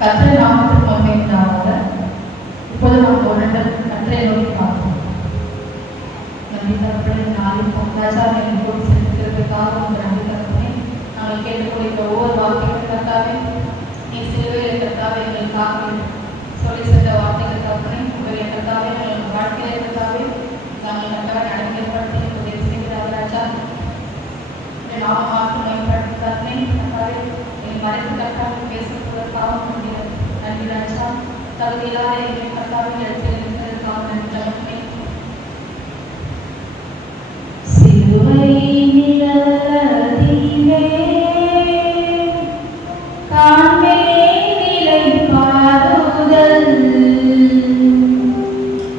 கர்த்தரை நாமத்துக்கு மகிமை உண்டாவதாக. இப்போது நாம் ஒரு கர்த்தரை நோக்கி பார்ப்போம். நன்றி தகப்பனே, நாளைக்கும் ராஜா எங்கள் கூட செலுத்துகிறதுக்காக உங்கள் நன்றி தகப்பனே. நாங்கள் கேட்டுக்கொள்கிற ஒவ்வொரு வார்த்தைகள் கர்த்தாவே, நீ சிலுவையில் கர்த்தாவே எங்களுக்காக சொல்லி சென்ற வார்த்தைகள் தகப்பனே, உங்களுடைய கர்த்தாவே எங்கள் வாழ்க்கையில் கர்த்தாவே நாங்கள் கர்த்தாவை நடைமுறைப்படுத்தி உதவி செய்கிறார் ராஜா. நாம மாற்றம் மேம்படுத்தாதே கர்த்தாவே, எங்கள் மறைத்து கர்த்தாவை பேசுவதற்காக நன்றி ராஜா. தகுதியில்லாத எங்கள் கர்த்தாவை இடத்தில் இருக்கிறதுக்காக நன்றி தகப்பனே. சிலுவை நிழலிலே காண்பே நிலை பாருதல்,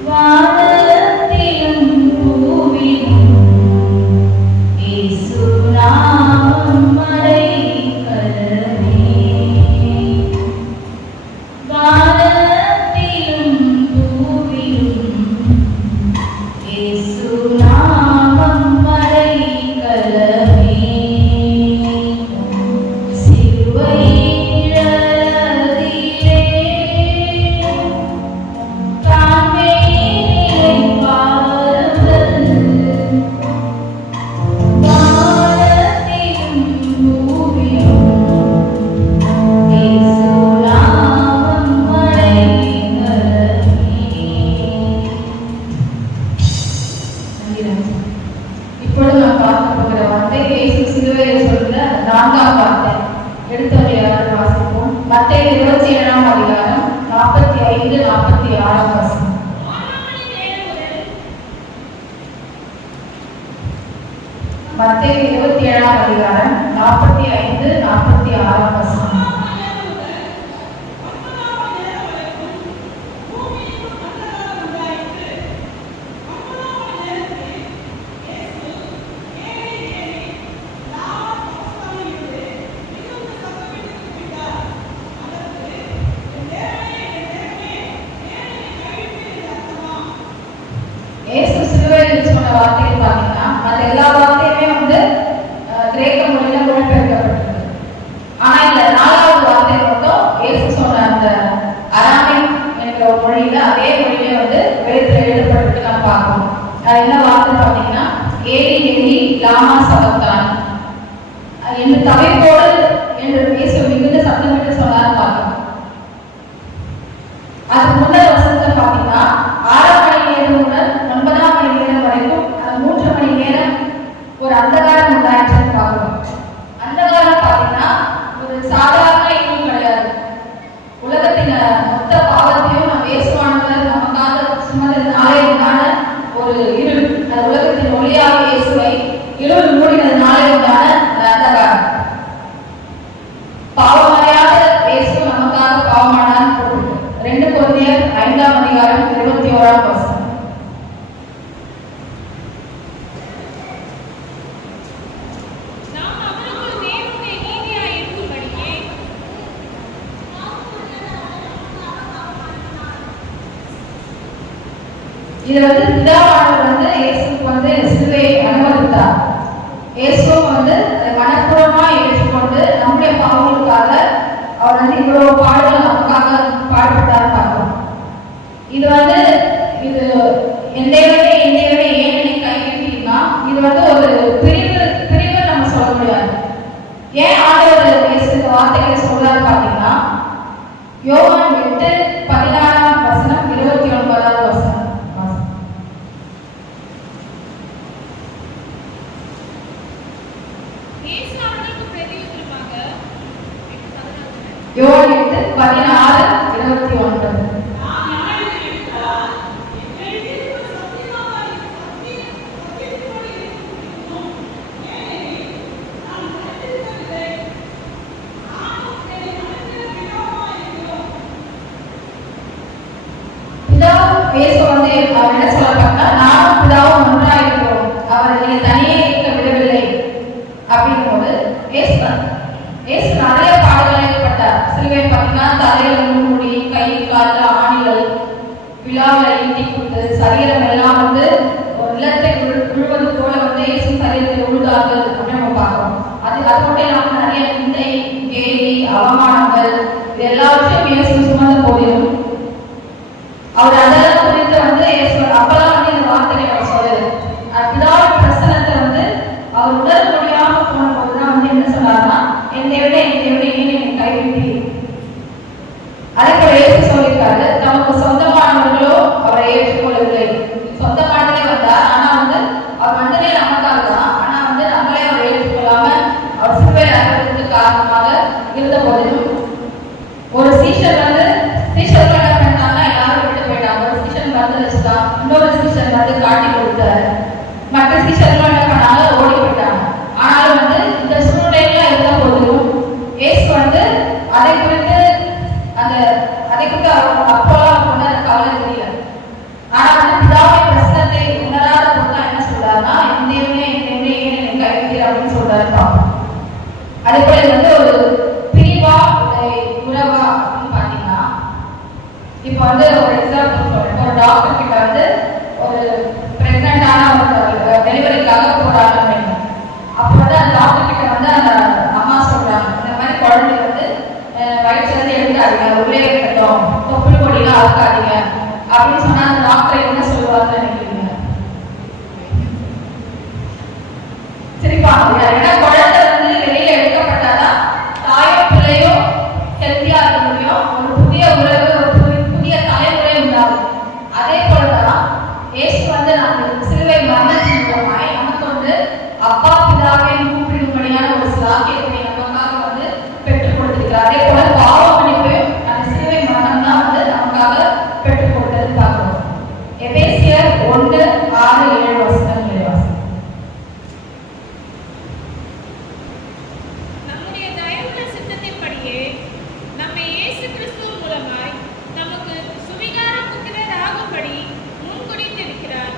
வானத்திலும் பூவிலும் இயேசு நாமம் அடைக்கலமே. வானத்திலும் பூவிலும் இயேசு நாமம் அடைக்கலமே. சிலுவை நிழலிலே காண்பே நிலை பாருதல், வானத்திலும் பூவிலும் இயேசு நாமம் அடைக்கலமே. நன்றி ராஜா. இப்பொழுது நாம் பார்க்க போகிற வார்த்தை இயேசு சிலுவையில் சொல்கிற 4ஆம் வார்த்தை. எடுத்தவரை யாரும் வாசிப்போம். மத்தேயு 27ஆம் அதிகாரம் 45-46 வசனம். மத்தேயு 27ஆம் அதிகாரம் 45-46 வசனம். இயேசு சிலுவையில் சொன்ன வார்த்தைகள் பார்த்தீங்கன்னா அது எல்லா வார்த்தையுமே கிரேக்க மொழியில மொழிபெயர்க்கப்பட்டிருக்கு. ஆனா இந்த 4வது வார்த்தை மட்டும் இயேசு சொன்ன அந்த அராமிக் என்கிற ஒரு மொழியில அதே மொழியில வேதத்துல எழுதப்பட்டிருக்கு. நம்ம பார்க்கணும். அது என்ன வார்த்தை பார்த்தீங்கன்னா ஏலி ஏலி லாமா சபக்தானி என்று தவிர்ப்போடு என்று இயேசு மிகுந்த சத்தமிட்டு சொன்னார் பார்க்கணும். அதுக்கு முன்னர் வசனத்தை பார்த்தீங்கன்னா 6 மணி நேரம் முதல் 9 மணி நேரம் வரைக்கும் அந்த 3 மணி நேரம் ஒரு அந்தகாரம் உண்டாயிடுச்சுன்னு பார்க்கணும். அந்தகாரம் பார்த்தீங்கன்னா ஒரு சாதாரண இருள் கிடையாது. உலகத்தின் மொத்த பாவத்தையும் நம்ம இயேசுவானவர் நமக்காக சுமந்ததுனாலே உண்டான ஒரு இருள். அது உலகத்தின் ஒளியாக இயேசுவை இருள் மூடினதுனாலே உண்டான அந்தகாரம். பாவமறையாத இயேசு நமக்காக பாவமானான்னு போட்டு 2 கொரிந்தியர் 5ஆம் அதிகாரம் 21ஆம் வசனம். இது பிதாவானவர் இயேசுக்கு சிலுவையை அனுமதித்தார். இயேசுவும் அதை மனப்பூர்வமா ஏற்றுக்கொண்டு நம்முடைய பாவங்களுக்காக அவர் இவ்வளவு பாடுகள் நமக்காக பாடுபட்டார் பார்க்கிறோம். இது இது என் தேவனே ஏன் என்னை கைவிட்டீங்கன்னா இது ஒரு பிரிவு நம்ம சொல்ல முடியாது. ஏன் ஆண்டவர் இயேசு வார்த்தைகளை சொல்றாரு பார்த்தீங்கன்னா யோவான் 8:16 வசனம் 29வது வசனம். யோவான் 8:16-29. அவர் என்ன சொல்லப்பட்டா நானும் பிதாவும் ஒன்றாக இருக்கிறோம், அவர் என்னை தனியே இருக்க விடவில்லை அப்படின் போது இயேசு நிறைய பாடுகள் ஏற்பட்டார். சிலுவை பார்த்தீங்கன்னா தலையில முடி, கை கால ஆணிகள், விழாவில் ஈட்டி குத்து, சரீரம் எல்லாம் ஒரு நிலத்தை உழுவது போல இயேசு சரீரத்தில் உழுதார்கள் அப்படின்னு நம்ம பார்க்கிறோம். அது மட்டும் இல்லாமல் நிறைய நிந்தை, கேலி, அவமானங்கள் இது எல்லாவற்றையும் அதே போல இயேசு சொல்லியிருக்காரு, நமக்கு சொந்தமானவர்களோ அவரை ஏற்றுக்கொள்ளவில்லை. சொந்தமானதே வந்தார், ஆனா அவர் வந்ததே நமக்காக தான். ஆனா நம்மளே அவரை ஏற்றுக்கொள்ளாம அவர் சிலுவையில் அறைவதற்கு காரணமாக இருந்த போதிலும் ஒரு சீஷர்கள் என்ன பண்ணாங்கன்னா எல்லாரும் விட்டு போயிட்டாங்க. ஒரு சீஷன் வச்சுதான், இன்னொரு சீஷன் காட்டி கொடுத்தாரு. மற்ற சீஷர்கள் என்ன பண்ணாங்க, ஓடி போயிட்டாங்க. ஆனாலும் இந்த சூழ்நிலையில இருந்த போதிலும் இயேசு அதை குறித்து அப்போலாம் உணர கவலை தெரியல. ஆனா பிதாவின் பிரசனத்தை உணராத போதுதான் என்ன சொல்றாருன்னா, என் தேவனே ஏன் என்னை கைவிட்டீர் அப்படின்னு சொல்றாரு பாப்போம். அதே போல ஒரு பிரிவா உறவா அப்படின்னு பாத்தீங்கன்னா, இப்ப ஒரு எக்ஸாம்பிள் சொல்றேன். ஒரு டாக்டர் கிட்ட ஒரு பிரெக்னண்டான ஒரு டெலிவரிக்காக போறாங்க. அப்போ அந்த டாக்டர் கிட்ட அந்த அம்மா சொல்றாங்க, இந்த மாதிரி குழந்தை வயிற்றுல இருந்து எடுக்காதீங்க, உள்ளே இருக்கட்டும், தொப்புள் கொடியெல்லாம் அறுக்காதீங்க அப்படின்னு சொன்னா அந்த டாக்டர் என்ன சொல்லுவாங்கன்னு நினைக்கிறீங்க? சிரிப்பாங்க. ஏன்னா குழந்தை வெளியில எடுக்கப்பட்டாதான் தாயும் பிள்ளையும் ஹெல்த்தியா இருக்க முடியும். ஒரு புதிய உறவு, ஒரு புதிய தலைமுறை உண்டாகும். அதே போலதான் இயேசு நம்ம சிலுவை மரணத்தின் மூலமாய் நமக்கு அப்பா பிதாவை கூப்பிடும்படியான ஒரு சாக்கியத்தை நமக்காக பெற்றுக் கொடுத்திருக்கிறார். அதே போல பாவ மன்னிப்பையும் அந்த சிலுவை மரணம் தான் நமக்காக பெற்றுக் கொடுத்தது பார்க்கிறோம். எபேசியர் 1:6-7 வசனங்களை வாசிக்கிறோம். நம்முடைய தயவுள்ள சித்தத்தின்படியே நம்மை இயேசு கிறிஸ்து மூலமாய் நமக்கு சுவிகார புத்திரராகும்படி முன்குறித்திருக்கிறார்.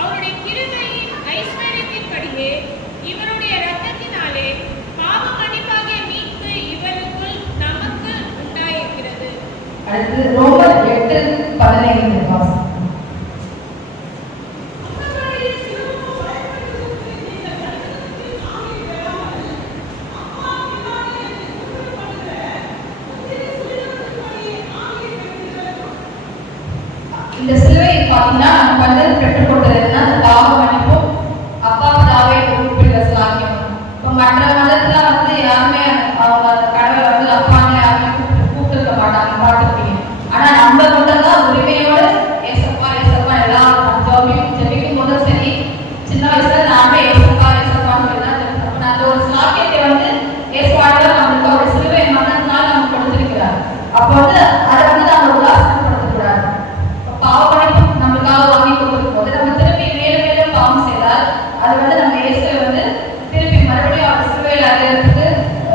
அவருடைய கிருபையின் ஐஸ்வர்யத்தின்படியே இவருடைய இரத்தத்தினாலே பாவ மன்னிப்பாகிய மீட்பு இவருக்குள் நமக்கு உண்டாயிருக்கிறது. அடுத்து ரோமர் 8:15 வாசிக்கிறோம். இந்த சிலுவை பார்த்தீங்கன்னா நமக்கு பெற்றுக் கொடுத்ததுன்னா அந்த பாவ மன்னிப்பும் அப்பா பிதாவை கூப்பிடுற சாக்கியம். இப்போ மற்ற மதத்துல யாருமே அவங்க கடவுளை அப்பான்னு யாருமே கூப்பிட்டுருக்க மாட்டாங்க, பார்த்துருப்பீங்க. ஆனா நம்ம மட்டும் தான் உரிமையோடு ஏசப்பா ஏசப்பா எல்லாரும் ஜெபிக்கும் போதும் சரி, சின்ன வயசுல நாமே ஏசப்பா ஏசப்பான்னு சொல்லி தான் ஜெபிப்போம். அந்த ஒரு சாக்கியத்தை ஏசப்பாடு நம்மளுக்கு ஒரு சிலுவை மரணத்தினால நமக்கு கொடுத்திருக்கிறார். அப்போ அதை நம்ம உதாசனப்படுத்தக்கூடாது. பாவமன்னிப்பு நம்மளுக்காக வாங்கி கொடுக்கும் போது நம்ம திருப்பி மேலும் மேலும் பாவம் செய்தால் அது நம்ம இயேசுவை திருப்பி மறுபடியும் அவர் சிலுவையில் அறையறதுக்கு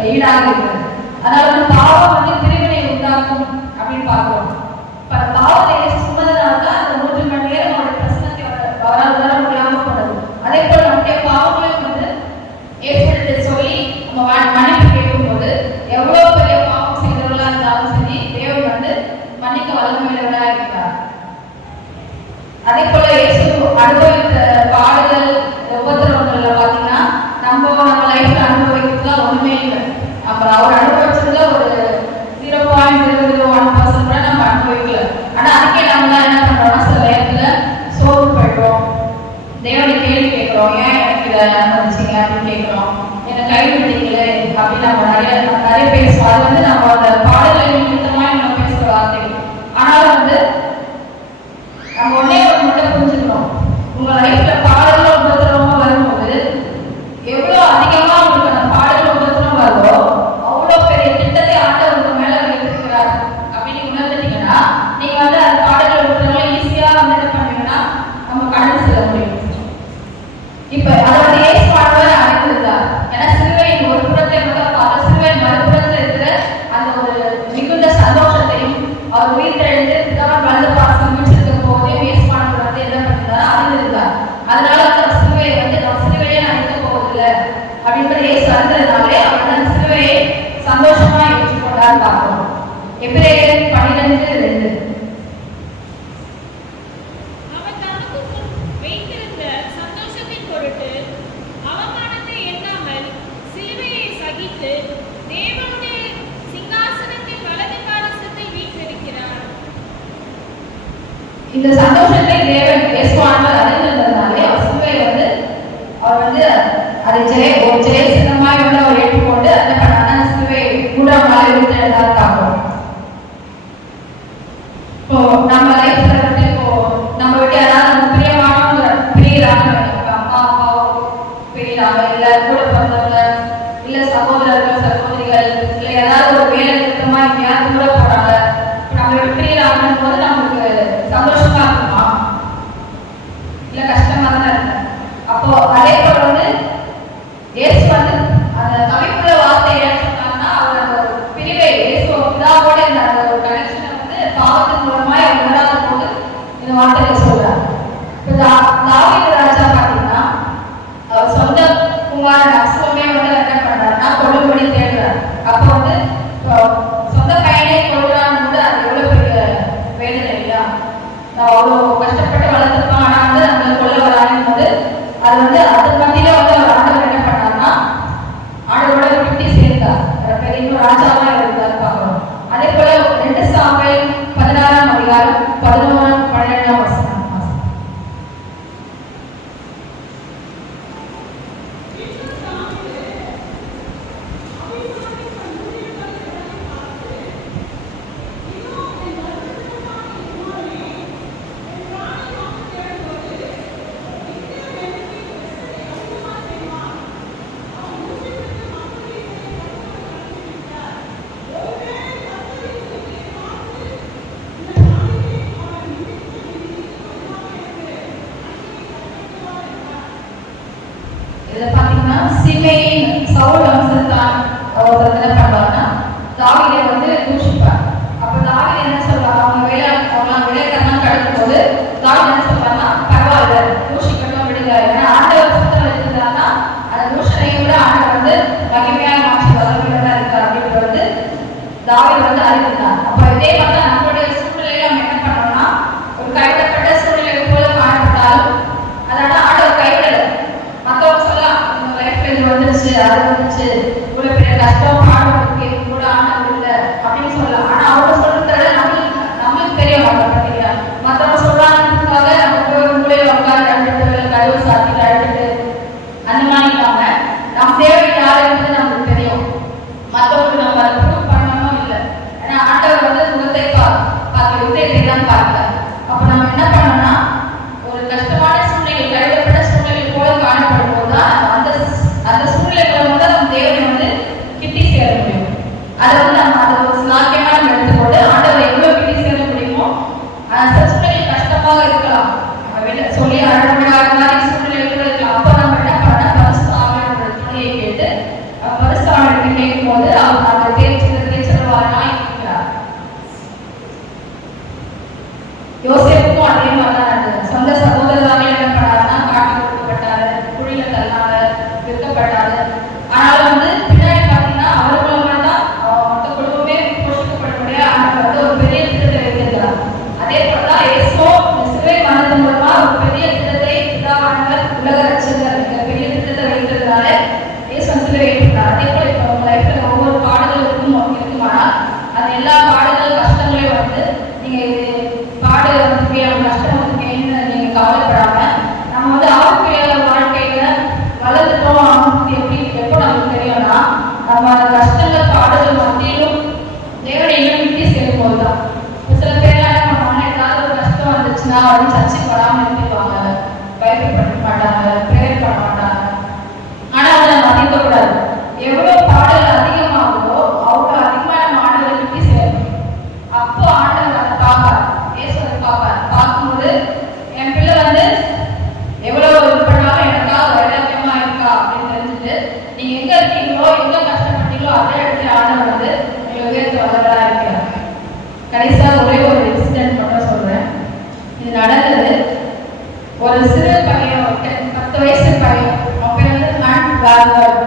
ஈடாக இருக்கிறது. அதனால பாவம் பிரிவினை உண்டாக்கும் அப்படின்னு பார்க்கிறோம். பாவத்தை இயேசு சுமந்ததுனால தான் அந்த 3 மணி நேரம் அவருடைய பிரசனத்தை அவரால் உணர முடியாம போனது. அதே போல நம்முடைய பாவங்களையும் ஏற்படுத்த சொல்லி நம்ம மன்னிப்பு கேட்கும் போது எவ்வளவு பெரிய பாவம் செய்தவர்களா இருந்தாலும் சரி, தேவன் மன்னிக்க வல்லமையுள்ளவரா இருக்கிறார். அதே போல இயேசு அனுபவித்த பாடுதல் உபத்திரவங்கள்ல பாத்தீங்கன்னா நம்ம லைஃப்ல அனுபவிக்கிறதுலாம் ஒண்ணுமே இல்லை. அப்புறம் அவர் அனுபவிச்சதுல ஒரு 0.01% கூட நம்ம அனுபவிக்கல. ஆனா அதுக்கே நம்ம தான் என்ன பண்றோம்னா சில நேரத்துல சோர்வு போயிட்டோம், தேவனை கேள்வி கேட்கிறோம், ஏன் எனக்கு இதை அனுபவிச்சீங்க அப்படின்னு கேட்கிறோம், என்னை கைவிட்டீங்களே அப்படின்னு நம்ம நிறைய பேசுவோம். அது நம்ம அந்த பாடலை நிமித்தமாக நம்ம பேசுற வார்த்தைகள். ஆனாலும் நம்ம ஒன்னே ஒரு மட்டும் புரிஞ்சுக்கணும், உங்க லைஃப்ல பாடல்கள் உபத்திரமா வரும்போது எவ்வளவு அதிகமா உங்களுக்கு அந்த பாடல்கள் உபத்திரம் வருதோ அவ்வளவு பெரிய திட்டத்தை ஆண்டவர் உங்க மேல வைத்திருக்கிறார் அப்படின்னு உணர்ந்துட்டீங்கன்னா நீங்க அந்த பாடல்கள் உபத்திரங்களை ஈஸியா என்ன பண்ணுவீங்கன்னா நம்ம கடந்து செல்ல முடியும். இப்ப அதை ஏசு பாடவர் அறிந்திருந்தார். ஏன்னா சிலுவையின் ஒரு புறத்தை மட்டும் பார்த்து சிலுவையின் மறுபுறத்துல இருக்கிற அந்த ஒரு மிகுந்த சந்தோஷத்தையும் அவர் உயிர்த்தெழுந்து பிதாவின் வலது பாசம் வீச்சிருக்கும் போதே வேஸ்பானவர் என்ன பண்ணிருந்தாரா அறிந்திருந்தார். அதனால அந்த சிலுவையை நம்ம சிலுவையே நினைக்க போவதில்லை அப்படின்றது ஏசு அறிந்ததுனாலே அவர் அந்த சிலுவையை சந்தோஷமா ஏற்றுக்கொண்டார் பார்க்கிறோம். எபிரேயர் 12:2 இந்த சந்தோஷத்தை தேவன் பேசுவார்கள் அறிந்திருந்ததுனாலே அவர் சிலுவை அவர் அதை ஒரு ஜெய சின்னமாய் அவர் ஏற்றுக்கொண்டு அந்த சிலுவை 3ஆம் நாள் எழுந்தார் பார்க்கிறோம். கூட போறாங்க. நம்ம வெற்றியில் ஆகும் போது நமக்கு சந்தோஷமா இருக்குமா? இல்ல கஷ்டமா தான் இருக்கு. அப்போ அதே போல வந்து இயேசு வந்து அந்த தமிழ்க்குள்ள வார்த்தை ஏன் சொன்னாங்கன்னா, அவர் அந்த ஒரு பிரிவை இயேசு பிதாவோட இந்த அந்த ஒரு கனெக்ஷனை வந்து பாவத்தின் மூலமா உணராத போது இந்த வார்த்தையை சொல்றாரு. இப்போ தாவீது ராஜா பார்த்தீங்கன்னா அவர் சொந்த குமாரன் அப்சலோமே வந்து என்ன பண்றாருன்னா கொல்லும்படி தேடுறாரு. அப்போ வந்து சொந்த பையனே கொள்றான்னு போது அது எவ்வளவு பெரிய வேதனை இல்லையா? அவ்வளோ கஷ்டப்பட்டு வளர்த்துருப்பான். ஆனா வந்து நம்மளை கொல்ல வரானும் போது அது வந்து அது மத்தியில வந்து அவர் ஆண்டவர் என்ன பண்ணாருன்னா ஆண்டவரோட விட்டு சேர்ந்தார். பெரிய ராஜாவா இருந்தார் பார்க்கிறோம். அதே போல 2 சாமுவேல் 16ஆம் அதிகாரம் 11 12ஆம் வசனம். இதில் பார்த்தீங்கன்னா சிமேயின் சவுல் வம்சத்தான் ஒருத்தர் என்ன பண்ணுவாங்கன்னா தாவீதை வந்து தூஷிப்பார். அப்போ தாவீது என்ன சொல்றாங்க, அவங்க விளையாட்டுலாம் கடக்கும் போது தாவீது என்ன சொல்றாங்கன்னா, பரவாயில்ல தூஷிக்கட்டும் விடுங்க, ஏன்னா ஆண்டவர் சுத்தம் வச்சிருந்தாங்கன்னா அந்த தூஷணையை விட ஆண்டவர் வந்து மகிமையாக மாற்றி வளர்க்கிறதா இருக்கார் அப்படின்றது வந்து தாவீது வந்து அறிவித்தார். அப்போ இதே மாதிரி நம்மளுடைய சூழ்நிலையில நம்ம என்ன பண்ணோம்னா, ஒரு கைவிடப்பட்ட சூழ்நிலை போல காணப்பட்டாலும் அதனால ஆண்டவர் கைவிடல. மற்றவங்க சொல்லலாம் உங்க லைஃப்ல இது வந்துருச்சு அது வந்துருச்சு இவ்வளவு பெரிய கஷ்டம் பாடுறதுக்கு கூட ஆண்டவர் இல்லை அப்படின்னு சொல்லலாம். ஆனா அவங்க சொல்றத நம்மளுக்கு தெரிய மாட்டோம். பார்த்தீங்களா, மற்றவங்க சொல்றாங்கிறதுக்காக நம்ம போய் உங்களே உட்காந்து அழுதுட்டு கழுவு சாத்திட்டு அழுதுட்டு அந்த மாதிரி இல்லாம நம்ம தேவை யாருன்றது நமக்கு தெரியும். மற்றவங்களுக்கு நம்ம அதை ப்ரூவ் பண்ணணும் இல்லை. ஏன்னா ஆண்டவர் வந்து முகத்தை பார்க்க உதயத்தை தான் பார்க்கல. அப்ப நம்ம என்ன பண்ணோம்னா, ஒரு கஷ்டமான சூழ்நிலை கைவிடப்பட்ட சூழ்நிலை போல காணப்படும் போதுதான் அந்த சூழ்நிலைகளை முதல் நம்ம தேவனை வந்து கிட்டி சேர முடியும். அதை வந்து நம்ம அதை ஒரு சாக்கியமா நம்ம எடுத்துக்கொண்டு ஆண்டவரை எவ்வளவு கிட்டி சேர முடியுமோ அந்த சூழ்நிலை கஷ்டமாக இருக்கலாம், சொல்லி அழகாத மாதிரி சூழ்நிலைகள் இருக்கலாம். அப்போ நம்ம என்ன பண்ணா பரிசுத்தாவியோட துணையை கேட்டு பரிசுத்தாவியோட கேட்கும் போது அவர் அந்த தேர்ச்சிகளை செல்வாரா இருக்கிறார். யோசேப்புக்கும் அதே மாதிரி தான் நடந்தது. சொந்த சகோதரராக என்ன பண்ணாருன்னா காட்டி கொடுக்கப்பட்டாரு, குழியில தள்ளாங்க, விற்கப்பட்டாரு. ஆனாலும் வந்து பின்னாடி பார்த்தீங்கன்னா அவர் மூலமா தான் மொத்த குடும்பமே போஷிக்கப்படும்படியா அவர் வந்து ஒரு பெரிய திட்டத்தை வைத்திருக்கிறார். அதே போலதான் இயேசு சிலுவை மரணத்தின் மூலமா ஒரு பெரிய திட்டத்தை பிதாவானவர் உலக ரட்சகர் இந்த பெரிய திட்டத்தை வைத்திருக்கிறார இயேசு சிலுவை ஏற்றிருக்கிறார். அதே போல இப்போ உங்க லைஃப்ல ஒவ்வொரு பாடுகளுக்கும் இருக்குமானால் அது எல்லா பாடுகள் கஷ்டங்களையும் வந்து நீங்க பாடு வந்துருக்கே கஷ்டம் வந்துருக்கேன்னு நீங்க கவலைப்படாம நம்ம வந்து ஆவிக்குரிய வாழ்க்கையில வளர்ந்துட்டோம் அவனுக்கு எப்படி எப்போ நமக்கு தெரியும்னா நம்ம அந்த கஷ்டங்கள் பாடுகள் மத்தியிலும் தேவனை இன்னும் விட்டு சேரும் போதுதான். சில பேர்லாம் என்ன பண்ணுவாங்க, ஏதாவது ஒரு கஷ்டம் வந்துச்சுன்னா வந்து சர்ச்சைக்கு வராமல் இருந்துருவாங்க, பைபிள் படிக்க மாட்டாங்க, ப்ரேயர் பண்ண மாட்டாங்க. ஆனா அதை நம்ம மதிக்கக்கூடாது. எவ்வளவு பாடல் அதிகமாகுதோ அவ்வளோ அதிகமான மாணவர்கள் விட்டு சேரும். அப்போ ஆண்டவர் அதை பார்ப்பார், இயேசுவை பார்ப்பார். பார்க்கும்போது என் பிள்ளை வந்து எவ்வளவு இது பண்ணாலும் எனக்காக வைராக்கியமா இருக்கா அப்படின்னு தெரிஞ்சுட்டு நீங்க எங்க இருக்கீங்களோ எங்க கஷ்டப்பட்டீங்களோ அதே இடத்துல ஆண்டவர் வந்து உங்களை உயர்த்த வல்லவரா இருக்கிறார். கடைசியா ஒரே ஒரு இன்சிடென்ட் மட்டும் சொல்றேன். இது நடந்தது. ஒரு சிறு பையன் 10 வயசு பையன், அவன் பேர் வந்து ஹண்ட் வார்வர்.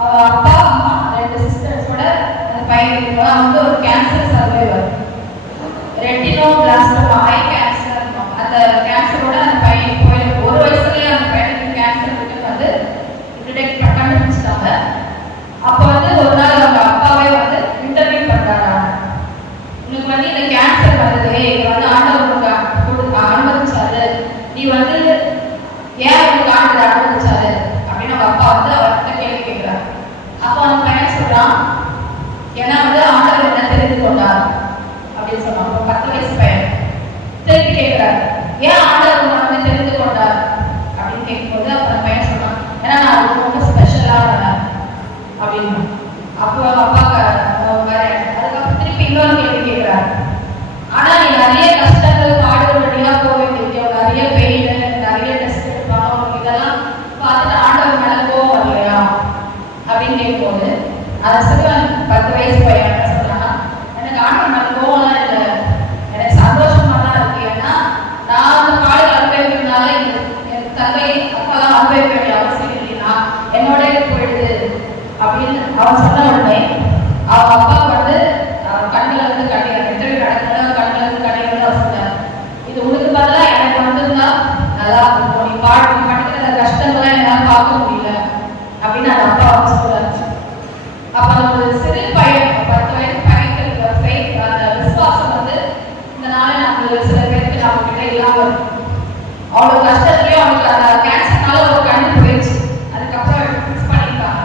அவன் அப்பா அம்மா 2 சிஸ்டர்ஸோட அந்த பையன் இருக்கும்போது அவன் வந்து ஒரு கேன்சர் சர்வைவர், ரெட்டினோபிளாஸ்டோமா ஐ கேன்சர். அந்த கேன்சரோட அந்த பையன் போய் 1 வயசுலயே அந்த பையனுக்கு கேன்சர் வந்து டிடெக்ட் கண்டுபிடிச்சிட்டாங்க. அப்போ வந்து ஒரு நாள் அவங்க அப்பாவே வந்து இன்டர்வியூ பண்றாங்க, உனக்கு வந்து இந்த கேன்சர் வந்தது இது வந்து ஆண்டவர் உனக்கு அனுமதிச்சாரு, நீ வந்து ஏன் உனக்கு ஆண்டவர் அனுமதிச்சாரு அப்படின்னு அவங்க அப்பா வந்து அவர்கிட்ட கேள்வி கேட்கிறார். அப்போ அந்த பையன் சொல்றான், ஏன்னா வந்து ஆண்டவர் என்ன தெரிந்து கொண்டார் அப்படின்னு சொன்னான். 10 வயசு பையன் திருப்பி கேட்கிறார், ஏன் ஆண்டவர் உங்களை வந்து தெரிந்து கொண்டார் அப்படின்னு கேட்கும்போது அப்போ அந்த பையன் சொன்னான், ஏன்னா நான் அது ரொம்ப ஸ்பெஷலாக அப்படின்னு. அப்போ அப்பா வேற அதுக்கப்புறம் திருப்பி நிறைய கஷ்டங்கள் பாடுகள் வழியா போக வேண்டியது, நிறைய பெயின், நிறைய டெஸ்ட் எடுப்பாங்க, இதெல்லாம் பார்த்துட்டு ஆண்டவர் மேல கோவம் வரலையா அப்படின்னு கேட்கும்போது அதை சிறுவன் 10 வயசு பையன் என்ன சொல்றான்னா, எனக்கு ஆண்டவர் மேல கோவம்லாம் இல்லை, எனக்கு சந்தோஷமா தான் இருக்கு. ஏன்னா நான் அந்த பாடுகள் அனுபவிக்கிறதுனால என் தங்கை அப்பாலாம் அனுபவிக்க வேண்டிய அவசியம் இல்லைன்னா என்னோட போயிடுது அப்படின்னு அவன் சொன்ன உடனே அவன் அப்பா வந்து கண்ணில் வந்து கண்ணீர், இன்டர்வியூ நடக்கும்போது கண்ணில் வந்து கண்ணீர் அவர் சொன்னார், இது உனக்கு பதிலாக எனக்கு வந்திருந்தா நல்லா இருக்கும், நீ படிக்கிற கஷ்டங்கள்லாம் என்னால் பார்க்க முடியல அப்படின்னு அந்த அப்பா வந்து சொல்றாரு. அப்ப அந்த சிறு பையன் 10 வயசு பையனுக்கு அந்த விசுவாசம் வந்து இந்த நாளை நம்ம சில பேருக்கு நம்ம கிட்ட இல்லாம அவ்வளவு கஷ்டத்துலயும் அவனுக்கு அந்த கேன்சர்னால ஒரு கண்ணு போயிடுச்சு, அதுக்கப்புறம் ஃபிக்ஸ் பண்ணிட்டாங்க.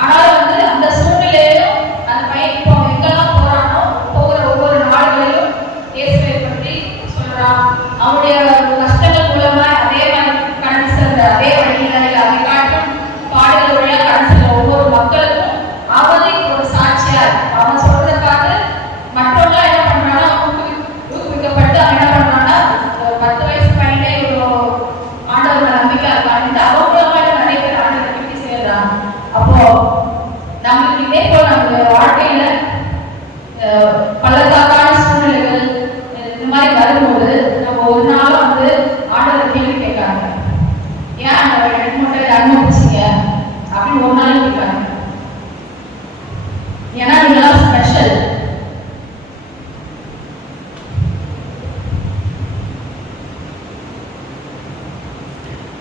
ஆனாலும் வந்து அந்த சூழ்நிலையிலும் அந்த பையன் இப்போ எங்கெல்லாம் போறானோ போகிற ஒவ்வொரு நாடுகளிலும் இயேசுவை பற்றி சொல்றான். அவனுடைய கஷ்டங்கள் மூலமா அதே மாதிரி கடந்து சென்ற அதே வழியில அதை காட்டும் பாடுகள் வழியா கடந்து சென்ற ஒவ்வொரு மக்களுக்கும் அவனே ஒரு சாட்சியா அவன் சொல்றதை பார்த்து மற்றவங்க என்ன பண்றான்னா ஊக்குவிக்கப்பட்டு அவன் என்ன பண்றான்னா 10 வயசு பையனே இவ்வளோ ஆண்டவர் நம்பிக்கை இருக்கான்ட்டு அவங்க மூலமா நிறைய பேர் ஆண்டவரை நம்பி சேர்றாங்க. அப்போ நம்மளுக்கு இதே போல நம்மளுடைய வாழ்க்கையில பலதரப்பட்ட சூழ்நிலைகள் இந்த மாதிரி வரும்போது நம்ம ஒரு நாளும் வந்து ஆண்டவரை கேள்வி கேட்காங்க, ஏன் ஆண்டவர் எனக்கு மட்டும் அனுமதிச்சீங்க அப்படின்னு ஒரு நாள் கேட்காங்க. ஏன்னா நீங்களாம் ஸ்பெஷல்.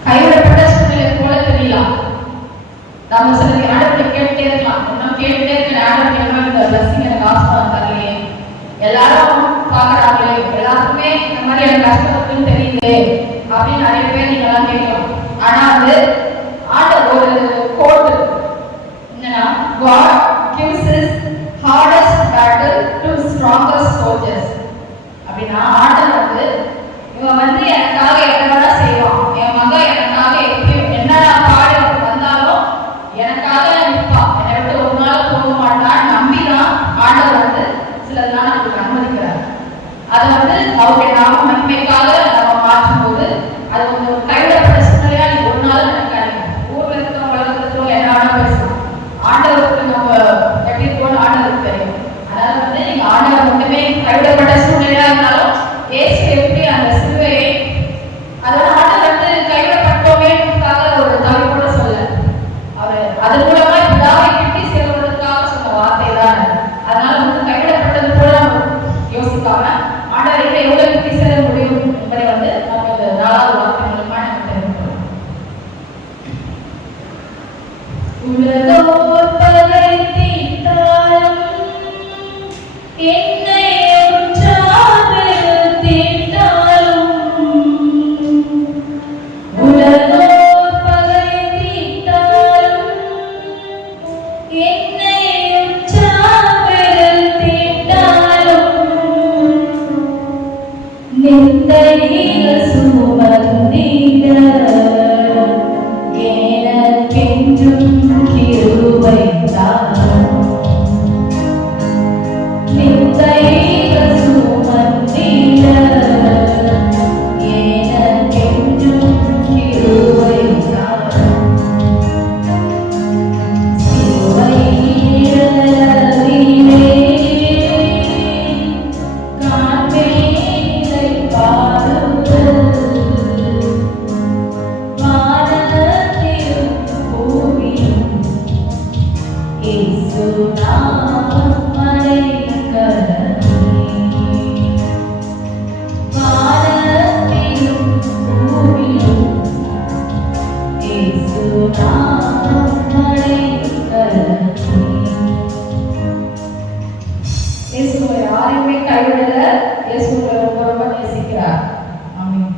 கைவிடப்பட்ட சூழ்நிலை போல தெரியலாம். நம்ம சில ஆண்டவரை கேட்டுட்டே இருக்கலாம், இன்னும் கேட்டுட்டே இருக்க ஆண்டவர் இந்த பிளஸிங் எனக்கு ஆசீர்வாதம் தரலையே, எல்லாரும் பாக்குறாங்களே, எல்லாருக்குமே இந்த மாதிரி எனக்கு கஷ்டம் இருக்குன்னு தெரியுது அப்படின்னு நிறைய பேர் நீங்க எல்லாம் கேட்கலாம். ஆனா வந்து ஆண்டவர் ஒரு கோட் என்னன்னா, God gives his hardest battle to strongest soldiers. அப்படின்னா ஆண்டவர் வந்து இவன் வந்து எனக்காக என்ன செய்வான், என் மகன் எனக்காக எப்படி என்ன பாடு வந்தாலும் எனக்காக நிற்பான், என்னை விட்டு ஒரு நாள் போக மாட்டான்னு நம்பிதான் ஆண்டவர் வந்து சிலதெல்லாம் நமக்கு அனுமதிக்கிறார். அதை வந்து அவருடைய நாம மகிமைக்காக நம்ம மாற்றும் போது அது கொஞ்சம் கைவிடப்பட்ட சூழ்நிலையா நீ ஒரு நாள் நினைக்காதீங்க. ஊர்ல இருக்கவங்க உலகத்துல என்ன வேணா பேசலாம், ஆண்டவருக்கு நம்ம எப்படி இருக்கோம்னு ஆண்டவருக்கு தெரியும். அதனால வந்து நீங்க ஆண்டவர் மட்டுமே கைவிடப்பட்ட சூழ்நிலையா இருந்தாலும் ஏசு எப்படி அந்த சிலுவையை அதோட ஆண்டவர் வந்து கைவிடப்பட்டோமேக்காக ஒரு தவிர்ப்போட சொல்ல, அவர் அதன் மூலமா பிதாவை கிட்டி செல்வதற்காக சொன்ன வார்த்தை தான். அதனால வந்து கைவிடப்பட்டது போல நம்ம யோசிக்காம ஆண்டவர் எப்படி எவ்வளவு கிட்டி செல்ல முடியும் என்பதை வந்து நம்ம இந்த 4வது வார்த்தை மூலமா நம்ம தெரிஞ்சுக்கணும். உலகோர் பகை தீட்டாலும் என்னை உற்றார்கள் தீட்டாலும், உலகோர் பகை தீட்டாலும் என்னை உற்றார்கள் தீட்டாலும், நிந்தைகள் சுமந்திட எனக்கென்றும் கிருபை தாரும், நிந்தைகள் சுமந்திட எனக்கென்றும் கிருபை தாரும், சிலுவை நிழலிலே காண்பேன் இதை பாருங்கள், வானத்திலும் பூமியும் இயேசு நாமம் அடைக்கலமே, வானத்திலும் பூமியும் இயேசு நாமம் அடைக்கலமே. இயேசுவை யாரையுமே கைவிடல, இயேசுவை ரொம்ப ரொம்ப நேசிக்கிறார். ஆமென்.